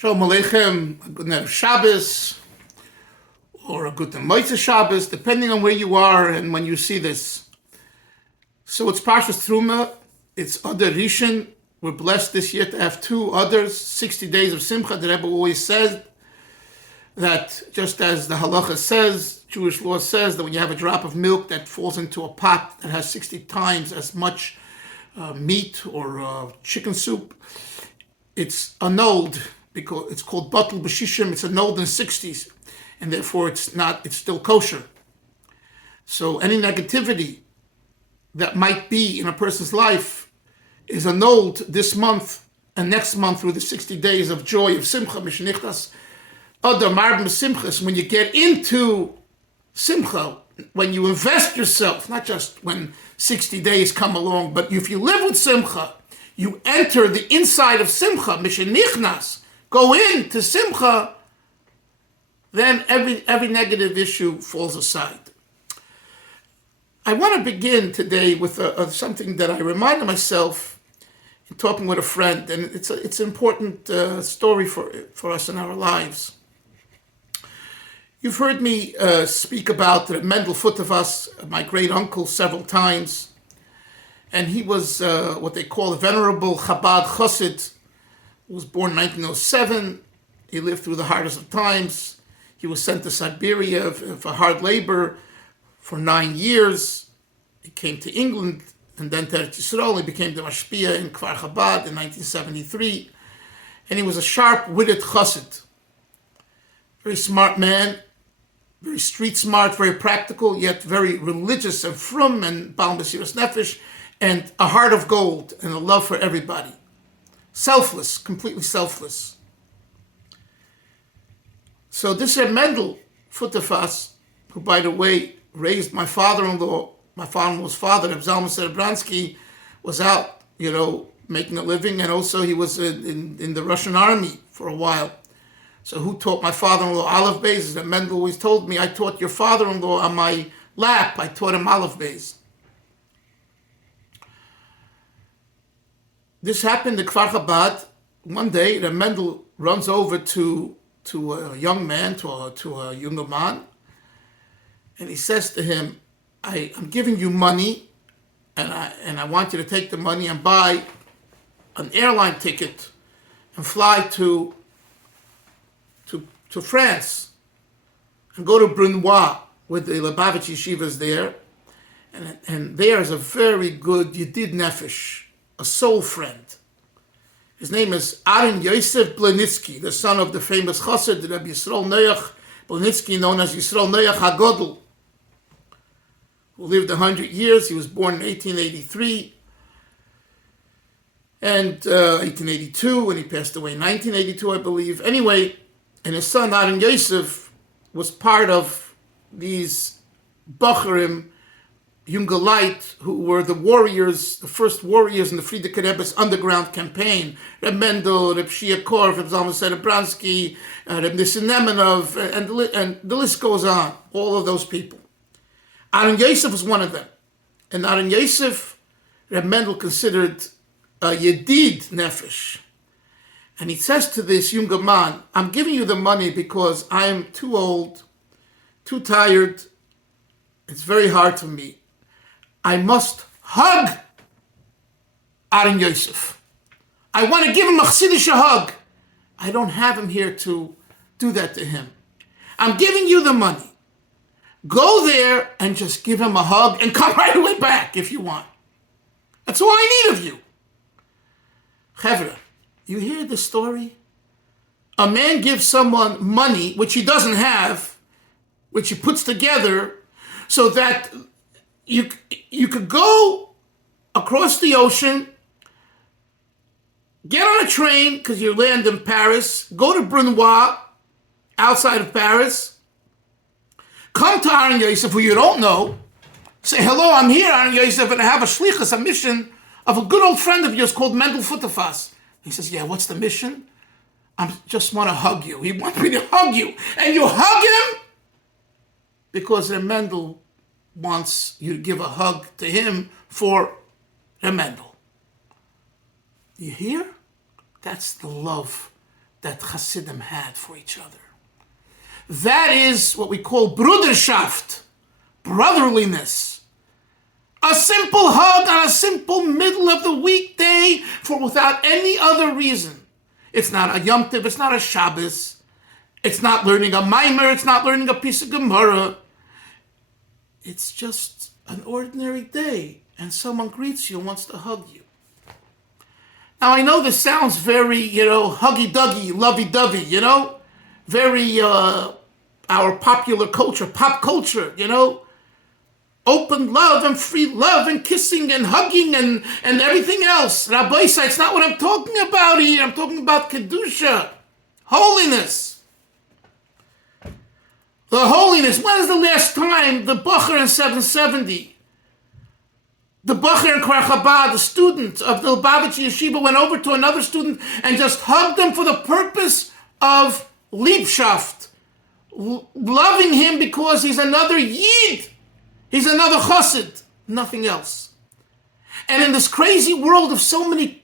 Shalom Aleichem, a good night of Shabbos, or a good Motzei Shabbos, depending on where you are and when you see this. So it's Parshas Truma, it's Adar Rishon. We're blessed this year to have two others, 60 days of Simcha. The Rebbe always said that just as the halacha says, Jewish law says that when you have a drop of milk that falls into a pot that has 60 times as much meat or chicken soup, it's annulled because it's called batul b'shishim. It's annulled in the 60s, and therefore it's still kosher. So any negativity that might be in a person's life is annulled this month and next month through the 60 days of joy of Simcha, Mishnichtas, Adar Marbim Simchas. When you get into Simcha, when you invest yourself, not just when 60 days come along, but if you live with Simcha, you enter the inside of Simcha, Mishnichnas, go into Simcha, then every negative issue falls aside. I want to begin today with something that I reminded myself in talking with a friend, and it's an important story for us in our lives. You've heard me speak about Reb Mendel Chasidic, my great uncle, several times, and he was what they call a venerable Chabad Chassid. He was born in 1907. He lived through the hardest of times. He was sent to Siberia for hard labor for 9 years. He came to England and then to Eretz Yisrael. He became the Mashpia in Kfar Chabad in 1973. And he was a sharp-witted chassid. Very smart man, very street smart, very practical, yet very religious and frum and Baal Mesiras Nefesh, and a heart of gold and a love for everybody. Selfless, completely selfless. So this Reb Mendel Chasidic, who, by the way, raised my father-in-law, my father-in-law's father, Reb Zalman Serebransky, was out, making a living, and also he was in the Russian army for a while. So who taught my father-in-law Aleph Beis? Reb Mendel always told me, I taught your father-in-law on my lap. I taught him Aleph Beis. This happened in Kfar Chabad. One day, Reb Mendel runs over to a young man, to a younger man, and he says to him, I'm giving you money, and I want you to take the money and buy an airline ticket and fly to France and go to Brunois, where the Lubavitch Yeshiva is there, and there is a very good Yedid Nefesh, a soul friend. His name is Aron Yosef Blenitsky, the son of the famous chassid Reb Yisrael Noach Blenitsky, known as Yisrael Noach HaGodl, who lived 100 years. He was born in 1883 and 1882, and he passed away in 1982, I believe. Anyway, and his son Aron Yosef was part of these Bacharim, Jungelite, who were the warriors, the first warriors in the Frierdiker Rebbe's underground campaign. Reb Mendel, Reb Shia Korf, Reb Zalman Serebransky, Reb Nissen Nemenov, and the list goes on. All of those people. Aron Yosef was one of them. And Aron Yosef, Reb Mendel considered a Yedid Nefesh. And he says to this younger man, I'm giving you the money because I am too old, too tired. It's very hard for me. I must hug Aron Yosef. I want to give him a Chassidish hug. I don't have him here to do that to him. I'm giving you the money. Go there and just give him a hug and come right away back if you want. That's all I need of you. Chevra, you hear the story? A man gives someone money which he doesn't have, which he puts together so that you could go across the ocean, get on a train because you land in Paris, go to Brunois, outside of Paris, come to Aron Yosef, who you don't know, say, hello, I'm here, Aron Yosef, and I have a shlichus, a mission of a good old friend of yours called Mendel Chasidic. He says, yeah, what's the mission? I just want to hug you. He wants me to hug you. And you hug him because Mendel wants you to give a hug to him for Reb Mendel. You hear? That's the love that Hasidim had for each other. That is what we call Bruderschaft, brotherliness. A simple hug on a simple middle of the weekday for without any other reason. It's not a Yom Tov, it's not a Shabbos, it's not learning a Maimer, it's not learning a piece of Gemara. It's just an ordinary day, and someone greets you and wants to hug you. Now, I know this sounds very, huggy-duggy, lovey-dovey, very our popular culture, pop culture, open love and free love and kissing and hugging and everything else. Rabbi said, it's not what I'm talking about here. I'm talking about Kedusha, holiness. The holiness. When is the last time the Bacher in 770, the Bacher in Kfar Chabad, the student of the Lubavitch Yeshiva, went over to another student and just hugged him for the purpose of Liebschaft, loving him because he's another Yid, he's another Chassid, nothing else. And in this crazy world of so many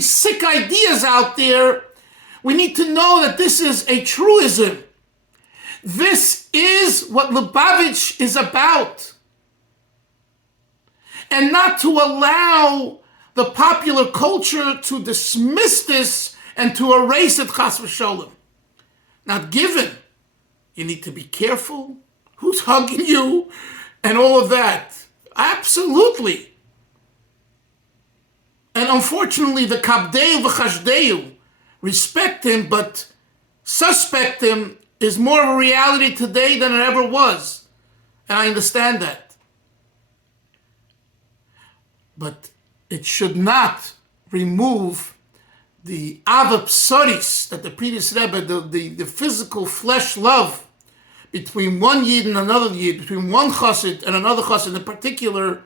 sick ideas out there, we need to know that this is a truism. This is what Lubavitch is about. And not to allow the popular culture to dismiss this and to erase it, chas v'sholem. Not given. You need to be careful who's hugging you and all of that. Absolutely. And unfortunately, the kabdeu v'chashdeu respect him, but suspect him is more of a reality today than it ever was. And I understand that. But it should not remove the ava psoris, that the previous Rebbe, the physical flesh love between one Yid and another Yid, between one Chassid and another Chassid in particular,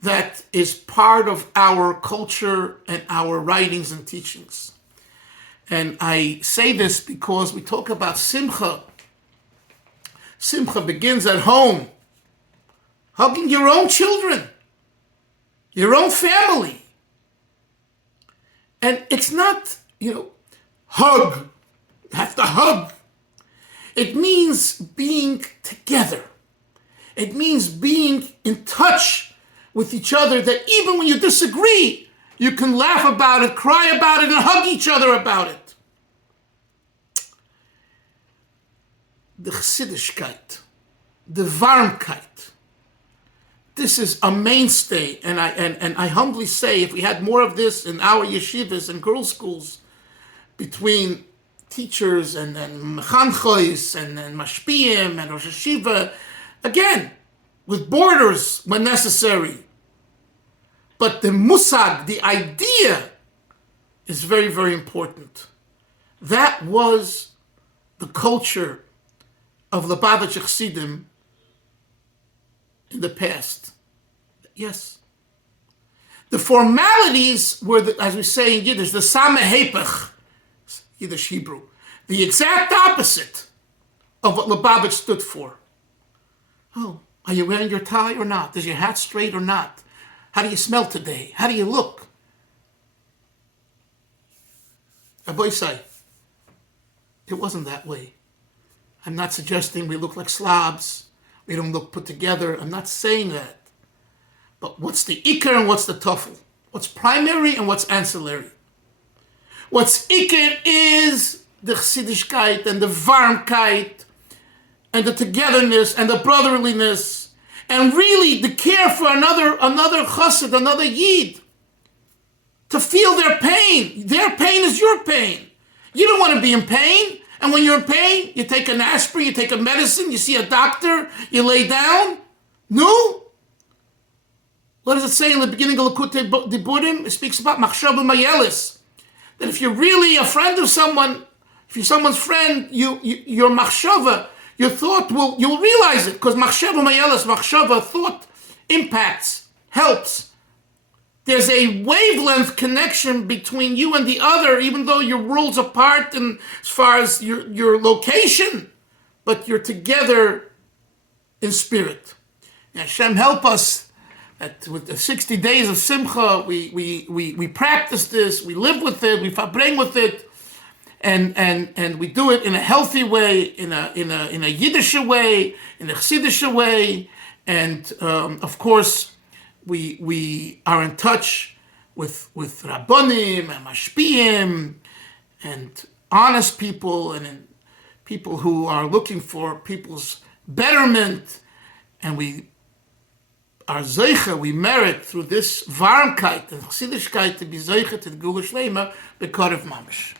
that is part of our culture and our writings and teachings. And I say this because we talk about Simcha. Simcha begins at home, hugging your own children, your own family. And it's not, hug, have to hug. It means being together. It means being in touch with each other, that even when you disagree, you can laugh about it, cry about it, and hug each other about it. The Chassidishkeit, the Warmkeit. This is a mainstay, and I humbly say, if we had more of this in our yeshivas and girls' schools, between teachers and mechanchois and mashpiyim and Rosh Hashiva, again, with borders when necessary. But the musag, the idea, is very, very important. That was the culture of Lubavitch Chassidim in the past. Yes. The formalities were, as we say in Yiddish, the samehepech, Yiddish Hebrew, the exact opposite of what Lubavitch stood for. Oh, are you wearing your tie or not? Is your hat straight or not? How do you smell today? How do you look? Aboisai, it wasn't that way. I'm not suggesting we look like slobs. We don't look put together. I'm not saying that. But what's the ikar and what's the tuffle? What's primary and what's ancillary? What's ikar is the chassidishkeit and the warmkeit and the togetherness and the brotherliness and really the care for another chassid, another yid. To feel their pain. Their pain is your pain. You don't want to be in pain. And when you're in pain, you take an aspirin, you take a medicine, you see a doctor, you lay down. No? What does it say in the beginning of Likutei Diburim? It speaks about machshava mayelis. That if you're really a friend of someone, if you're someone's friend, your machshava, your thought you'll realize it. Because machshava mayelis, machshava, thought impacts, helps. There's a wavelength connection between you and the other, even though your worlds apart and as far as your location, but you're together in spirit. And Hashem help us that with the 60 days of Simcha, we practice this, we live with it, we fabring with it, and we do it in a healthy way, in a Yiddish way, in a Chassidish way, and of course we are in touch with Rabbonim and Mashpiyim and honest people and people who are looking for people's betterment, and we are zeicha, we merit through this Warmkeit and Chassidishkeit to be zeicha to the Gula Shlema, B'Korev Mamish.